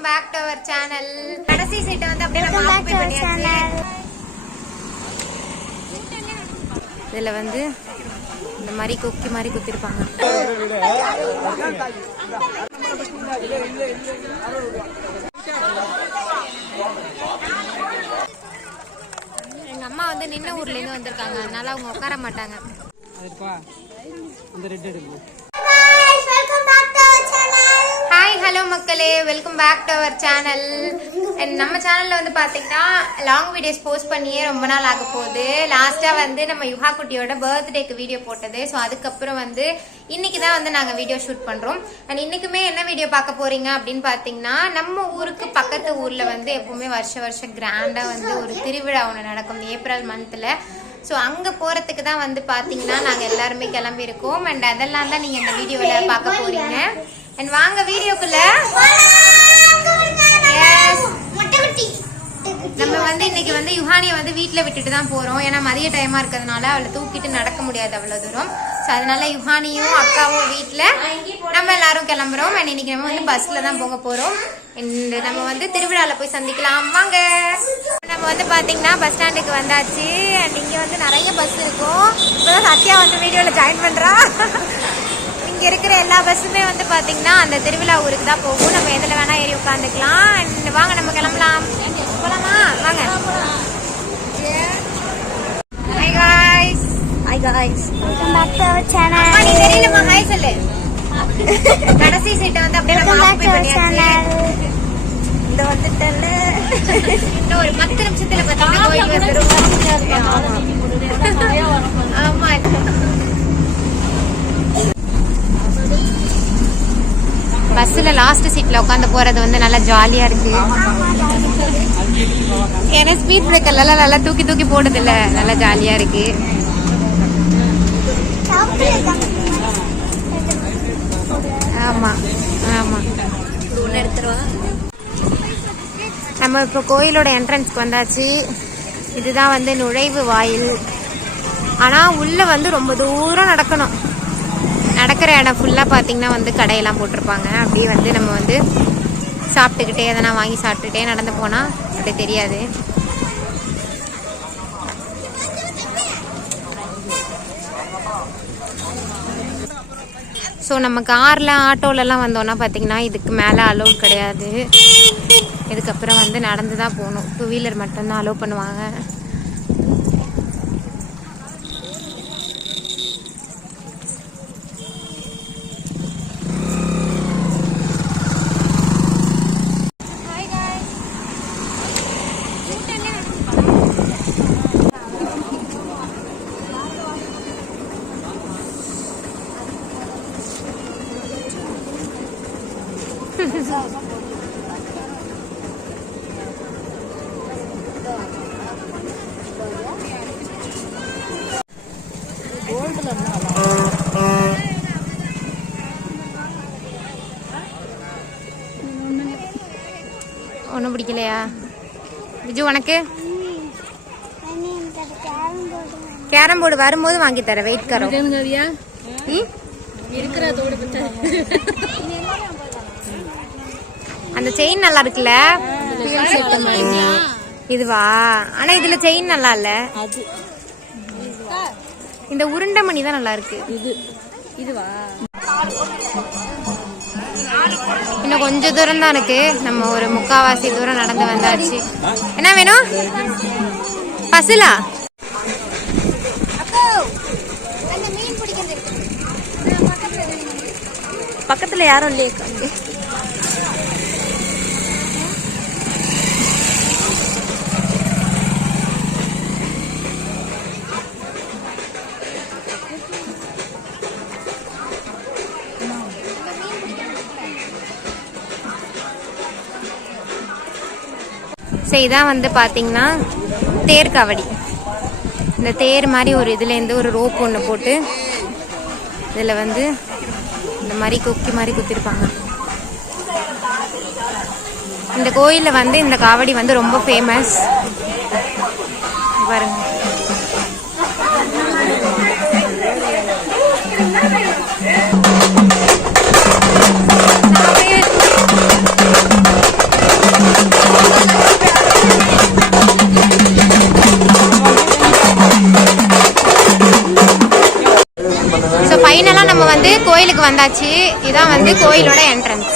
Welcome back to our channel. கடைசி சீட்டை வந்து அப்படியே நம்ம ஆக்குபை பண்ணியாச்சு. இதுல வந்து இந்த மாதிரி கொக்கி மாதிரி குத்திருப்பாங்க. எங்க அம்மா வந்து நின்ன ஊர்ல இருந்து வந்திருக்காங்க, அதனால அவங்க உட்கார மாட்டாங்க. ஹாய் ஹலோ மக்களே, welcome back to our channel. நம்ம சேனல்ல வந்து பாத்தீங்கன்னா லாங் வீடியோஸ் போஸ்ட் பண்ணியே ரொம்ப நாள் ஆக போகுது. லாஸ்டா வந்து நம்ம யுஹா குட்டியோட பர்த்டேக்கு வீடியோ போட்டது. ஸோ அதுக்கப்புறம் வந்து இன்னைக்கு தான் வந்து நாங்கள் வீடியோ ஷூட் பண்றோம். அண்ட் இன்னைக்குமே என்ன வீடியோ பார்க்க போறீங்க அப்படின்னு பாத்தீங்கன்னா, நம்ம ஊருக்கு பக்கத்து ஊர்ல வந்து எப்பவுமே வருஷம் கிராண்டா வந்து ஒரு திருவிழா ஒன்று நடக்கும் ஏப்ரல் மந்த்ல. ஸோ அங்கே போகிறதுக்கு தான் வந்து பார்த்தீங்கன்னா நாங்கள் எல்லாருமே கிளம்பி இருக்கோம். அண்ட் அதெல்லாம் தான் நீங்கள் இந்த வீடியோவில் பார்க்க போகிறீங்க. அண்ட் வாங்க வீடியோக்குள்ள. நம்ம வந்து இன்னைக்கு வந்து யுஹானியை வந்து வீட்டில் விட்டுட்டு தான் போகிறோம். ஏன்னா மதிய டைமாக இருக்கிறதுனால அவளை தூக்கிட்டு நடக்க முடியாது அவ்வளோ தூரம். ஸோ அதனால யுஹானியும் அக்காவும் வீட்டில், நம்ம எல்லாரும் கிளம்புறோம். அண்ட் இன்னைக்கு நம்ம வந்து பஸ்ஸில் தான் போக போகிறோம். நம்ம வந்து திருவிழாவில் போய் சந்திக்கலாம் வாங்க. நம்ம வந்து பாத்தீங்கன்னா பஸ் ஸ்டாண்டுக்கு வந்தாச்சு. அண்ட் இங்க வந்து நிறைய பஸ் இருக்கும். இப்பதான் சத்யா வந்து வீடியோல ஜாயின் பண்றா. இங்க இருக்கிற எல்லா பஸ்ஸுமே வந்து பாத்தீங்கன்னா அந்த திருவிழா ஊருக்கு தான் போகும். நம்ம எதுல வேணா ஏறி உட்காந்துக்கலாம். அண்ட் வாங்க நம்ம கிளம்பலாம். போலாமா? வாங்க. Hi guys. Hi guys, welcome back to our channel. நீ தெரியலமா ஹாய் சொல்லு. கடைசி சீட்டை வந்து அப்படியே நம்ம ஆக்குபை பண்ணியாச்சு. இந்த வந்துட்டல இன்னும் ஒரு 10 நிமிஷத்துல பாத்தீங்கன்னா கோயில் வந்துரும். ஆமா, பஸ்ல லாஸ்ட் சீட்ல உட்காந்து போறது வந்து நல்லா ஜாலியா இருக்கு. ஏன்னா ஸ்பீட் பிரேக்கர் எல்லாம் நல்லா தூக்கி தூக்கி போடுது இல்ல, நல்லா ஜாலியா இருக்கு. ஆமா ஆமா, ஒன்று எடுத்துருவா. நம்ம இப்போ கோயிலோட என்ட்ரன்ஸ்க்கு வந்தாச்சு. இதுதான் வந்து நுழைவு வாயில். ஆனால் உள்ளே வந்து ரொம்ப தூரம் நடக்கணும். நடக்கிற இடம் ஃபுல்லாக பார்த்தீங்கன்னா வந்து கடையெல்லாம் போட்டிருப்பாங்க. அப்படியே வந்து நம்ம வந்து சாப்பிட்டுக்கிட்டே எதனா வாங்கி சாப்பிட்டுக்கிட்டே நடந்து போனால் அப்படி தெரியாது. ஸோ நம்ம காரில் ஆட்டோலலாம் வந்தோன்னா பார்த்தீங்கன்னா இதுக்கு மேலே அலோவ் கிடையாது. இதுக்கப்புறம் வந்து நடந்து தான் போகணும். 2 வீலர் மட்டும்தான் அலோவ் பண்ணுவாங்க. ஒன்றும் பிடிக்கலையா விஜு? உனக்கு கேரம் போர்டு வரும்போது வாங்கி தரேன். வெயிட் கரோ. அந்த செயின் நல்லா இருக்குல்ல, இதுவா? ஆனா இதுல செயின் நல்லா இல்ல. இந்த உருண்டை மணி தான் நல்லா இருக்கு. இதுவா? இன்னும் கொஞ்சம் தூரம் தான் இருக்கு. நம்ம ஒரு 3/4 தூரம் நடந்து வந்தாச்சு. என்ன வேணும்? பசிலா பக்கத்துல யாரும் இல்லையே. இதான் வந்து பாத்தீங்கன்னா தேர் காவடி. இந்த தேர் மாதிரி ஒரு இதுலேருந்து ஒரு ரோப் ஒன்று போட்டு இதில் வந்து இந்த மாதிரி கொக்கி மாதிரி குத்திருப்பாங்க. இந்த கோயிலில் வந்து இந்த காவடி வந்து ரொம்ப ஃபேமஸ். பாருங்க, கோயிலுக்கு வந்தாச்சு. இதான் வந்து கோயிலோட என்ட்ரன்ஸ்.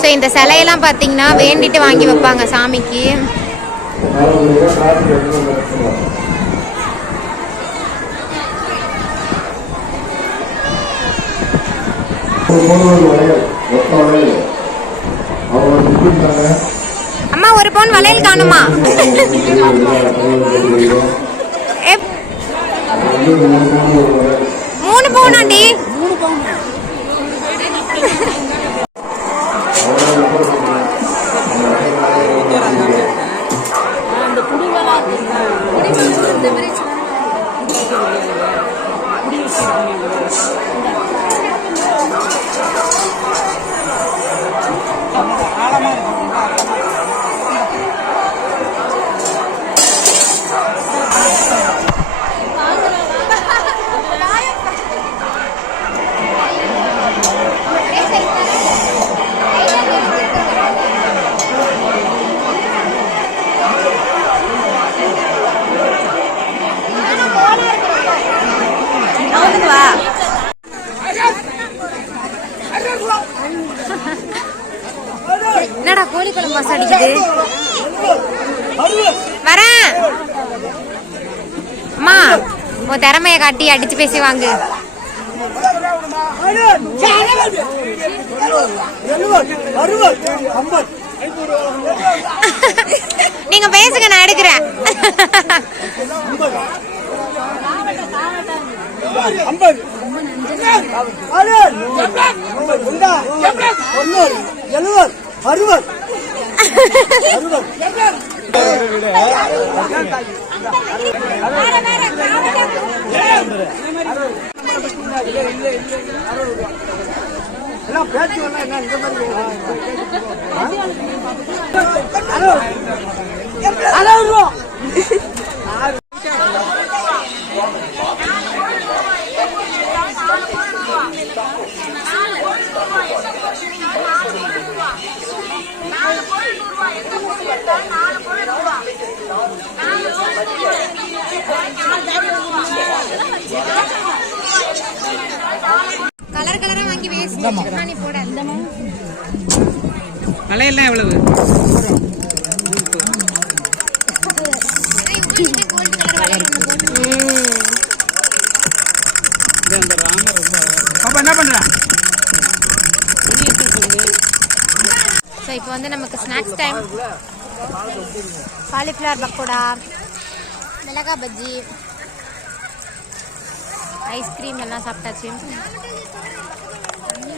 ஸோ இந்த சிலையெல்லாம் பார்த்தீங்கன்னா வேண்டிட்டு வாங்கி வைப்பாங்க சாமிக்கு. அம்மா ஒரு பவுன் வளையல் காணுமா? 3 பவுனாண்டி. என்னடா கோழி குழம்பு வாசம் அடிக்குது? வரேன் அம்மா. உன் திறமைய காட்டி அடிச்சு பேசி வாங்கு. நீங்க பேசுங்க, நான் எடுக்கிறேன். கலர் கலரா வாங்கி வேஸ்ட் நீ போட. வளையல்லாம் எவ்வளவு? என்ன பண்ற? ஸோ இப்போ வந்து நமக்கு ஸ்நாக்ஸ் டைம். காலிஃப்ளவர் பக்கோடா, மிளகாய் பஜ்ஜி, ஐஸ்கிரீம் எல்லாம் சாப்பிட்டாச்சு.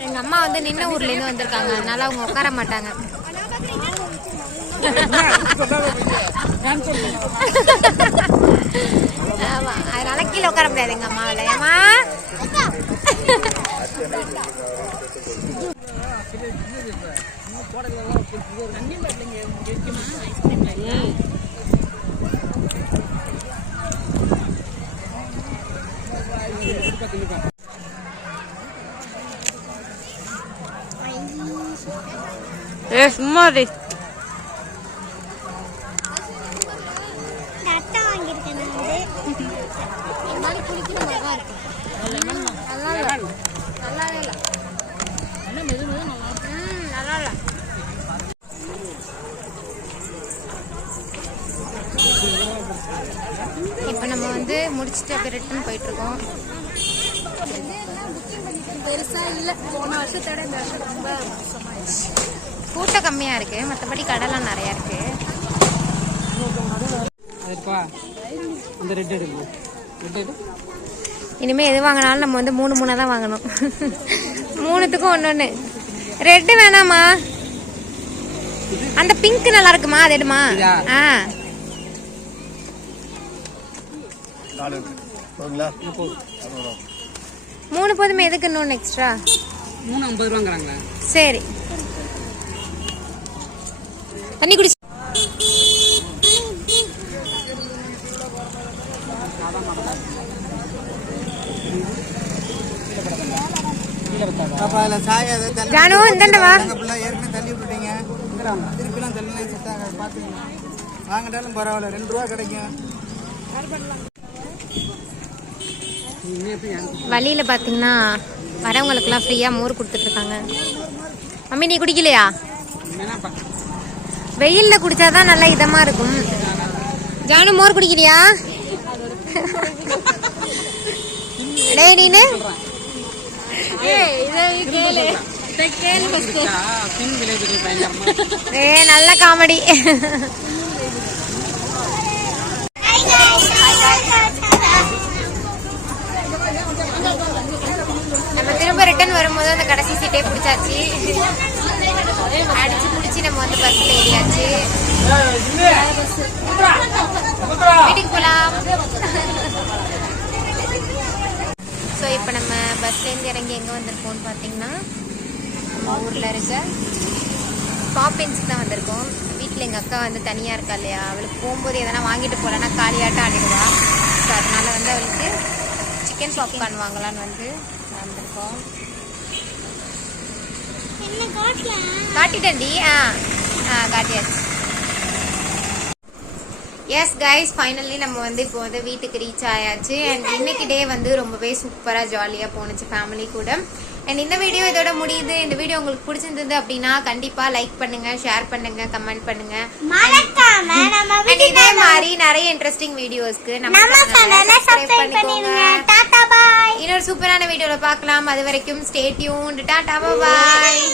எங்கள் அம்மா வந்து நின்ன ஊர்லேருந்து வந்திருக்காங்க, அதனால அவங்க உட்கார மாட்டாங்க. ஆமா, அதனால கீழே உட்கார முடியாது எங்கள் அம்மாவில். ஏமா சும்மா இப்போ நம்ம வந்து முடிச்சுட்டு அப்படியே ரிட்டர்ன் போயிட்டு இருக்கோம். பெருசா இல்லை, போன வருஷத்தோட இந்த வருஷம் ரொம்ப மோசமாயிடுச்சு. கூட்டம் கம்மியா இருக்கு, மற்றபடி கடைலாம் நிறைய இருக்கு. இனிமே எது வாங்கினாலும் நம்ம வந்து 3 தான் வாங்கணும். 3த்துக்கும் 1 ரெட்டு வேணாமா? அந்த பிங்க் நல்லா இருக்குமா, அது எடுமா? 3 போதுமே, எதுக்கு இன்னொன்று எக்ஸ்ட்ரா? 350 ரூபாங்கறாங்களா? சரி, தண்ணி குடி. ஜானு இந்தண்ட வா. தள்ளி விட்டுட்டீங்க, திருப்பிலாம் தள்ளி பார்த்துக்கணும். வாங்கிட்டாலும் பரவாயில்ல, 2 ரூபா கிடைக்கும். வழியில பாத்தீங்கன்னா வரவங்களுக்குலாம் ஃப்ரீயா மோர் கொடுத்துட்டு இருக்காங்க. மம்மி நீ குடிக்கலையா? வெயில்ல குடிச்சாதான் நல்லா இதமா இருக்கும். ஜானு மோர் குடிக்கிறியா? டேய் நீனு நல்ல காமெடி. நம்ம திரும்ப ரிட்டர்ன் வரும்போது அந்த கடைசி சீட்டே பிடிச்சாச்சு. அடிச்சு பிடிச்சி நம்ம வந்து பஸ்ல ஏறியாச்சு. வீட்டுக்கு போலாம். ஸோ இப்போ நம்ம பஸ்லேருந்து இறங்கி எங்கே வந்திருக்கோம்னு பார்த்தீங்கன்னா நம்ம ஊரில் இருக்க பாப்பின்ஸ்க்கு தான் வந்திருக்கோம். வீட்டில் எங்கள் அக்கா வந்து தனியாக இருக்கா இல்லையா, அவளுக்கு போகும்போது எதனா வாங்கிட்டு போகலன்னா காலியாட்டம் ஆடிடுவா. ஸோ அதனால வந்து அவளுக்கு சிக்கன் பாப்கார்ன் வாங்கலான்னு வந்து வந்திருக்கோம். காட்டிட்டேன்டி. காட்டியாச்சு. எஸ் கைஸ், ஃபைனலி நம்ம வந்து இப்போ வந்து வீட்டுக்கு ரீச் ஆயாச்சு. அண்ட் இன்னைக்கு டே வந்து ரொம்பவே சூப்பராக ஜாலியாக போணுச்சு ஃபேமிலி கூட. அண்ட் இந்த வீடியோ இதோட முடியுது. இந்த வீடியோ உங்களுக்கு பிடிச்சிருந்தது அப்படின்னா கண்டிப்பாக லைக் பண்ணுங்க, ஷேர் பண்ணுங்க, கமெண்ட் பண்ணுங்க. அண்ட் இதே மாதிரி நிறைய இன்ட்ரெஸ்டிங் வீடியோஸ்க்கு நம்ம சேனலை சப்ஸ்கிரைப் பண்ணிக்கோங்க. இன்னொரு சூப்பரான வீடியோவில் பார்க்கலாம். அது வரைக்கும் ஸ்டே டியூன்ட். டாடா பாய்.